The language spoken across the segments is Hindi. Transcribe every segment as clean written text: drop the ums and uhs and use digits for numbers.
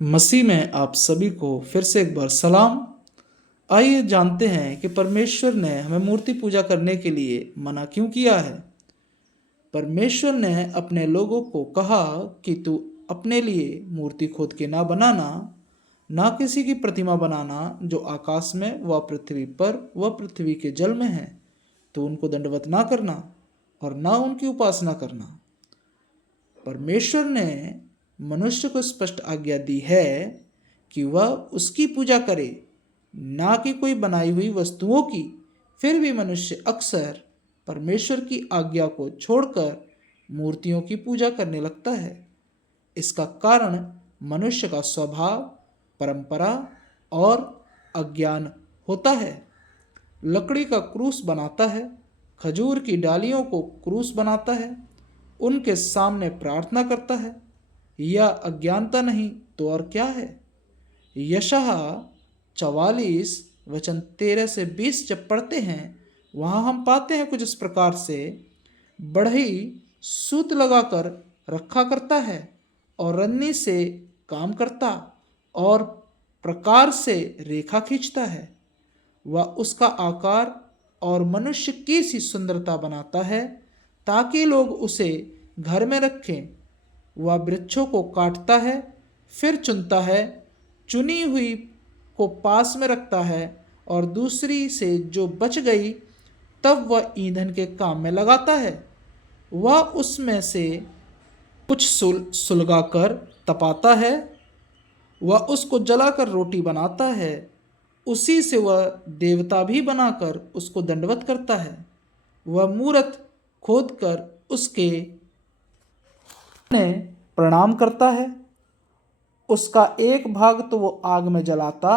मसीह में आप सभी को फिर से एक बार सलाम। आइए जानते हैं कि परमेश्वर ने हमें मूर्ति पूजा करने के लिए मना क्यों किया है। परमेश्वर ने अपने लोगों को कहा कि तू अपने लिए मूर्ति खोद के ना बनाना, ना किसी की प्रतिमा बनाना जो आकाश में व पृथ्वी पर व पृथ्वी के जल में है। तो उनको दंडवत ना करना और ना उनकी उपासना करना। परमेश्वर ने मनुष्य को स्पष्ट आज्ञा दी है कि वह उसकी पूजा करे, ना कि कोई बनाई हुई वस्तुओं की। फिर भी मनुष्य अक्सर परमेश्वर की आज्ञा को छोड़कर मूर्तियों की पूजा करने लगता है। इसका कारण मनुष्य का स्वभाव, परंपरा और अज्ञान होता है। लकड़ी का क्रूस बनाता है, खजूर की डालियों को क्रूस बनाता है, उनके सामने प्रार्थना करता है। यह अज्ञानता नहीं तो और क्या है। यशायाह 44 वचन 13 से 20 जब पढ़ते हैं, वहाँ हम पाते हैं कुछ इस प्रकार से, बढ़ई सूत लगाकर रखा करता है और रन्नी से काम करता और प्रकार से रेखा खींचता है। वह उसका आकार और मनुष्य की सी सुंदरता बनाता है ताकि लोग उसे घर में रखें। वह वृक्षों को काटता है, फिर चुनता है, चुनी हुई को पास में रखता है और दूसरी से जो बच गई तब वह ईंधन के काम में लगाता है। वह उसमें से कुछ सुलगाकर तपाता है, वह उसको जलाकर रोटी बनाता है। उसी से वह देवता भी बनाकर उसको दंडवत करता है। वह मूरत खोदकर उसके ने प्रणाम करता है। उसका एक भाग तो वो आग में जलाता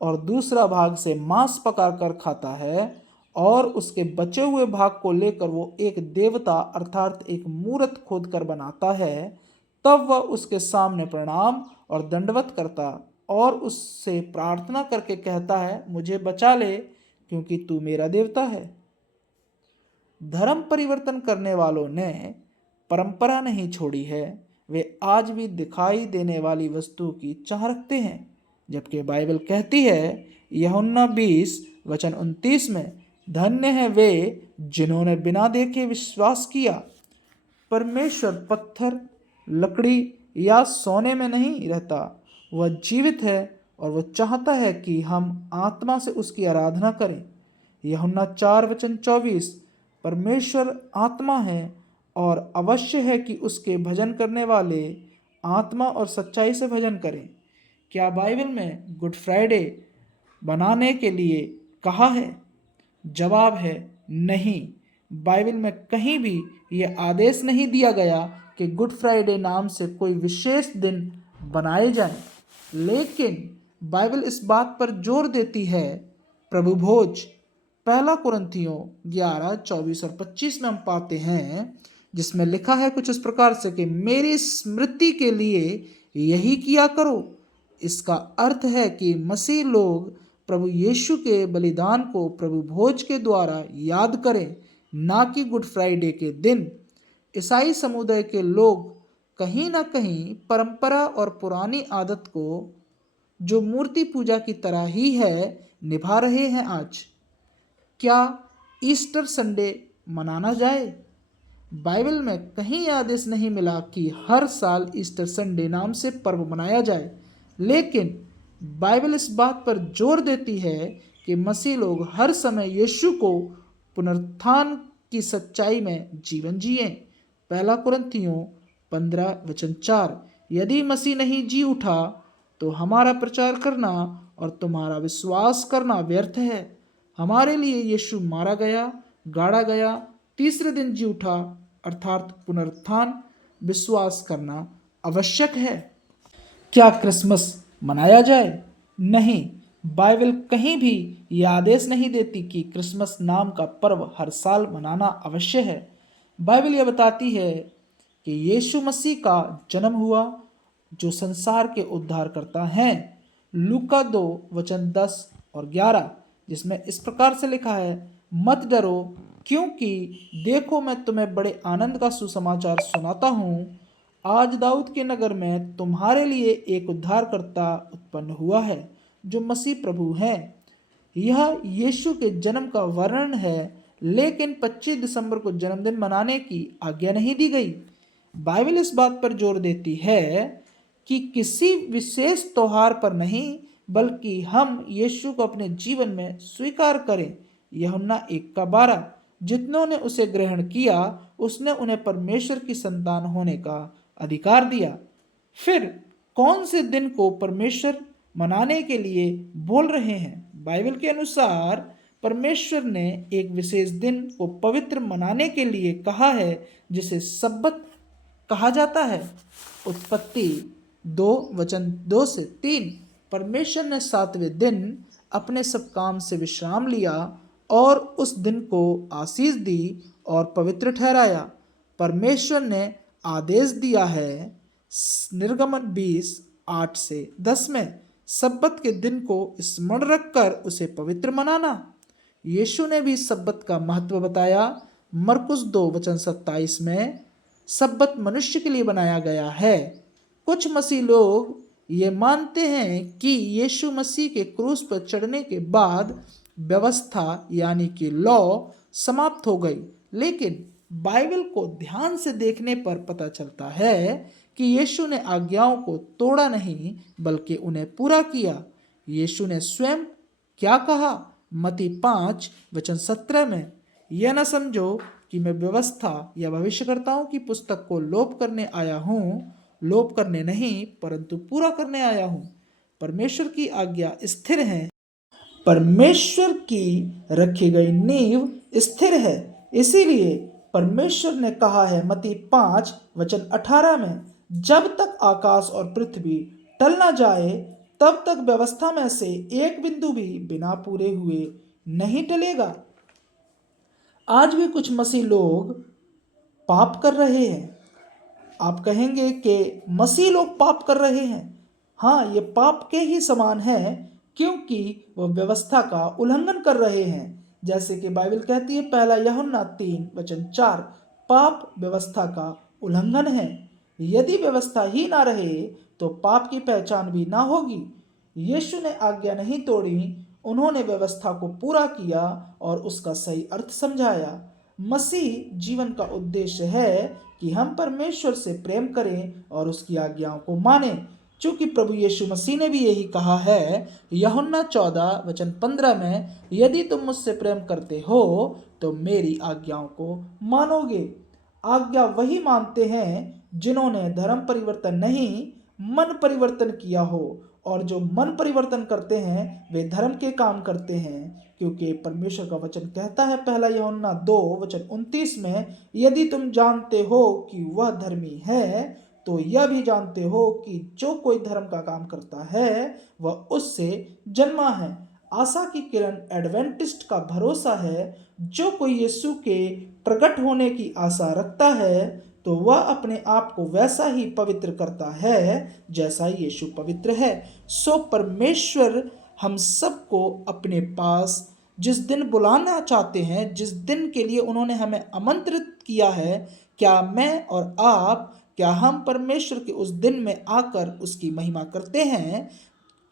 और दूसरा भाग से मांस पकाकर खाता है, और उसके बचे हुए भाग को लेकर वो एक देवता अर्थात एक मूरत खोदकर बनाता है। तब वह उसके सामने प्रणाम और दंडवत करता और उससे प्रार्थना करके कहता है, मुझे बचा ले क्योंकि तू मेरा देवता है। धर्म परिवर्तन करने वालों ने परंपरा नहीं छोड़ी है। वे आज भी दिखाई देने वाली वस्तु की चाह रखते हैं, जबकि बाइबल कहती है यूहन्ना 20 वचन 29 में, धन्य है वे जिन्होंने बिना देखे विश्वास किया। परमेश्वर पत्थर, लकड़ी या सोने में नहीं रहता। वह जीवित है और वह चाहता है कि हम आत्मा से उसकी आराधना करें। यूहन्ना 4 वचन 24, परमेश्वर आत्मा है और अवश्य है कि उसके भजन करने वाले आत्मा और सच्चाई से भजन करें। क्या बाइबल में गुड फ्राइडे बनाने के लिए कहा है? जवाब है नहीं। बाइबल में कहीं भी यह आदेश नहीं दिया गया कि गुड फ्राइडे नाम से कोई विशेष दिन बनाए जाएं। लेकिन बाइबल इस बात पर जोर देती है, प्रभु भोज पहला कुरिन्थियों 11 24 और 25 में हम पाते हैं, जिसमें लिखा है कुछ इस प्रकार से कि मेरी स्मृति के लिए यही किया करो। इसका अर्थ है कि मसीह लोग प्रभु यीशु के बलिदान को प्रभु भोज के द्वारा याद करें, ना कि गुड फ्राइडे के दिन। ईसाई समुदाय के लोग कहीं ना कहीं परंपरा और पुरानी आदत को, जो मूर्ति पूजा की तरह ही है, निभा रहे हैं आज। क्या ईस्टर संडे मनाना जाए? बाइबल में कहीं आदेश नहीं मिला कि हर साल ईस्टर संडे नाम से पर्व मनाया जाए, लेकिन बाइबल इस बात पर जोर देती है कि मसीह लोग हर समय यीशु को पुनरुत्थान की सच्चाई में जीवन जिए। पहला कुरिन्थियों 15 वचन 4, यदि मसीह नहीं जी उठा तो हमारा प्रचार करना और तुम्हारा विश्वास करना व्यर्थ है। हमारे लिए यीशु मारा गया, गाड़ा गया, तीसरे दिन जी उठा अर्थात पुनरुत्थान विश्वास करना आवश्यक है। क्या क्रिसमस मनाया जाए? नहीं। बाइबल कहीं भी यह आदेश नहीं देती कि क्रिसमस नाम का पर्व हर साल मनाना अवश्य है। बाइबल यह बताती है कि यीशु मसीह का जन्म हुआ, जो संसार के उद्धारकर्ता हैं। लूका 2 वचन 10 और 11, जिसमें इस प्रकार से लिखा है, मत डरो, क्योंकि देखो मैं तुम्हें बड़े आनंद का सुसमाचार सुनाता हूँ। आज दाऊद के नगर में तुम्हारे लिए एक उद्धारकर्ता उत्पन्न हुआ है, जो मसीह प्रभु है। यह यीशु के जन्म का वर्णन है, लेकिन 25 दिसंबर को जन्मदिन मनाने की आज्ञा नहीं दी गई। बाइबल इस बात पर जोर देती है कि किसी विशेष त्योहार पर नहीं, बल्कि हम यीशु को अपने जीवन में स्वीकार करें। यूहन्ना 1:12। जितनों ने उसे ग्रहण किया, उसने उन्हें परमेश्वर की संतान होने का अधिकार दिया। फिर कौन से दिन को परमेश्वर मनाने के लिए बोल रहे हैं? बाइबल के अनुसार परमेश्वर ने एक विशेष दिन को पवित्र मनाने के लिए कहा है, जिसे सब्बत कहा जाता है। उत्पत्ति 2:2-3। परमेश्वर ने 7वें दिन अपने सब काम से विश्राम लिया और उस दिन को आशीष दी और पवित्र ठहराया। परमेश्वर ने आदेश दिया है निर्गमन 20:8-10 में, सब्बत के दिन को स्मरण रखकर उसे पवित्र मनाना। यीशु ने भी सब्बत का महत्व बताया। मरकुस 2:27 में सब्बत मनुष्य के लिए बनाया गया है। कुछ मसीह लोग ये मानते हैं कि यीशु मसीह के क्रूस पर चढ़ने के बाद व्यवस्था यानी कि लॉ समाप्त हो गई, लेकिन बाइबल को ध्यान से देखने पर पता चलता है कि यीशु ने आज्ञाओं को तोड़ा नहीं, बल्कि उन्हें पूरा किया। यीशु ने स्वयं क्या कहा? मत्ती 5:17 में, यह न समझो कि मैं व्यवस्था या भविष्यकर्ताओं की पुस्तक को लोप करने आया हूँ। लोप करने नहीं, परंतु पूरा करने आया हूँ। परमेश्वर की आज्ञा स्थिर है। परमेश्वर की रखी गई नींव स्थिर है। इसीलिए परमेश्वर ने कहा है मत्ती 5:18 में, जब तक आकाश और पृथ्वी टल ना जाए, तब तक व्यवस्था में से एक बिंदु भी बिना पूरे हुए नहीं टलेगा। आज भी कुछ मसीह लोग पाप कर रहे हैं। आप कहेंगे कि मसीह लोग पाप कर रहे हैं। हाँ, ये पाप के ही समान है, क्योंकि वह व्यवस्था का उल्लंघन कर रहे हैं। जैसे कि बाइबल कहती है 1 यूहन्ना 3:4, पाप व्यवस्था का उल्लंघन है। यदि व्यवस्था ही ना रहे तो पाप की पहचान भी ना होगी। यीशु ने आज्ञा नहीं तोड़ी, उन्होंने व्यवस्था को पूरा किया और उसका सही अर्थ समझाया। मसीह जीवन का उद्देश्य है कि हम परमेश्वर से प्रेम करें और उसकी आज्ञाओं को मानें, चूंकि प्रभु यीशु मसीह ने भी यही कहा है यूहन्ना 14:15 में, यदि तुम मुझसे प्रेम करते हो तो मेरी आज्ञाओं को मानोगे। आज्ञा वही मानते हैं जिन्होंने धर्म परिवर्तन नहीं, मन परिवर्तन किया हो, और जो मन परिवर्तन करते हैं वे धर्म के काम करते हैं, क्योंकि परमेश्वर का वचन कहता है 1 यूहन्ना 2:29 में, यदि तुम जानते हो कि वह धर्मी है, तो यह भी जानते हो कि जो कोई धर्म का काम करता है वह उससे जन्मा है। आशा की किरण एडवेंटिस्ट का भरोसा है। जो कोई यीशु के प्रकट होने की आशा रखता है, तो वह अपने आप को वैसा ही पवित्र करता है जैसा यीशु पवित्र है। सो परमेश्वर हम सबको अपने पास जिस दिन बुलाना चाहते हैं, जिस दिन के लिए उन्होंने हमें आमंत्रित किया है, क्या मैं और आप, क्या हम परमेश्वर के उस दिन में आकर उसकी महिमा करते हैं?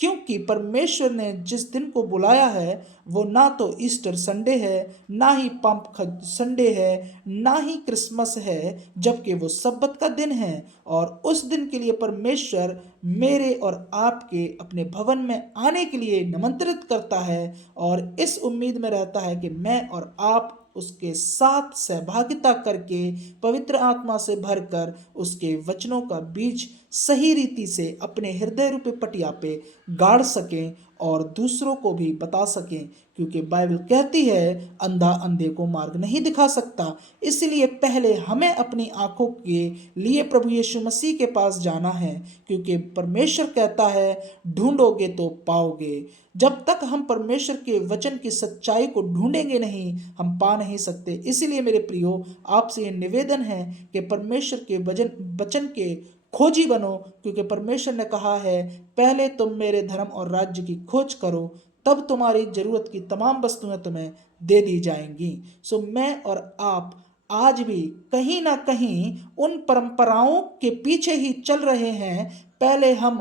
क्योंकि परमेश्वर ने जिस दिन को बुलाया है वो ना तो ईस्टर संडे है, ना ही पंप संडे है, ना ही क्रिसमस है, जबकि वो सब्बत का दिन है। और उस दिन के लिए परमेश्वर मेरे और आपके अपने भवन में आने के लिए निमंत्रित करता है, और इस उम्मीद में रहता है कि मैं और आप उसके साथ सहभागिता करके पवित्र आत्मा से भरकर उसके वचनों का बीज सही रीति से अपने हृदय रूपी पटिया पे गाड़ सकें और दूसरों को भी बता सकें, क्योंकि बाइबल कहती है अंधा अंधे को मार्ग नहीं दिखा सकता। इसलिए पहले हमें अपनी आंखों के लिए प्रभु यीशु मसीह के पास जाना है, क्योंकि परमेश्वर कहता है ढूंढोगे तो पाओगे। जब तक हम परमेश्वर के वचन की सच्चाई को ढूंढेंगे नहीं, हम पा नहीं सकते। इसीलिए मेरे प्रियो, आपसे ये निवेदन है कि परमेश्वर के वचन के खोजी बनो, क्योंकि परमेश्वर ने कहा है पहले तुम मेरे धर्म और राज्य की खोज करो, तब तुम्हारी जरूरत की तमाम वस्तुएं तुम्हें दे दी जाएंगी। सो मैं और आप आज भी कहीं ना कहीं उन परंपराओं के पीछे ही चल रहे हैं। पहले हम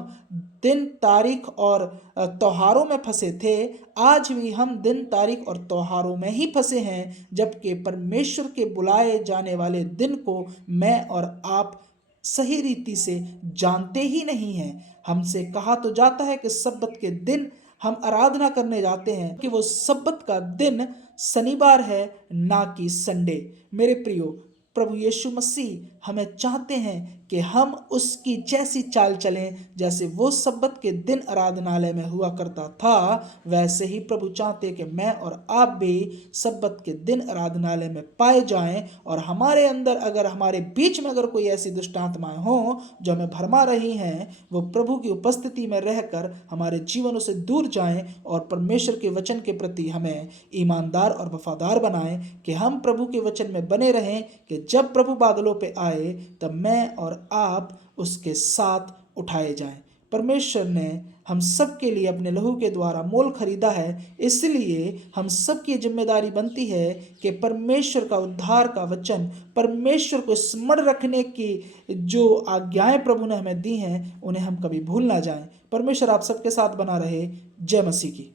दिन तारीख और त्योहारों में फंसे थे, आज भी हम दिन तारीख और त्योहारों में ही फंसे हैं, जबकि परमेश्वर के बुलाए जाने वाले दिन को मैं और आप सही रीति से जानते ही नहीं हैं। हमसे कहा तो जाता है कि सब्बत के दिन हम आराधना करने जाते हैं, कि वो सब्बत का दिन शनिवार है, ना कि संडे। मेरे प्रियो, प्रभु यीशु मसीह हमें चाहते हैं कि हम उसकी जैसी चाल चलें, जैसे वो सब्बत के दिन आराधनालय में हुआ करता था, वैसे ही प्रभु चाहते कि मैं और आप भी सब्बत के दिन आराधनालय में पाए जाएं। और हमारे अंदर, अगर हमारे बीच में अगर कोई ऐसी दुष्ट आत्माएं हों जो हमें भरमा रही हैं, वो प्रभु की उपस्थिति में रहकर हमारे जीवनों से दूर जाएं और परमेश्वर के वचन के प्रति हमें ईमानदार और वफादार बनाएं, कि हम प्रभु के वचन में बने रहें, कि जब प्रभु बादलों पे आए तब मैं और आप उसके साथ उठाए जाएं। परमेश्वर ने हम सब के लिए अपने लहू के द्वारा मोल खरीदा है, इसलिए हम सब की जिम्मेदारी बनती है कि परमेश्वर का उद्धार का वचन, परमेश्वर को स्मरण रखने की जो आज्ञाएं प्रभु ने हमें दी हैं, उन्हें हम कभी भूल ना जाएं। परमेश्वर आप सबके साथ बना रहे। जय मसीह की।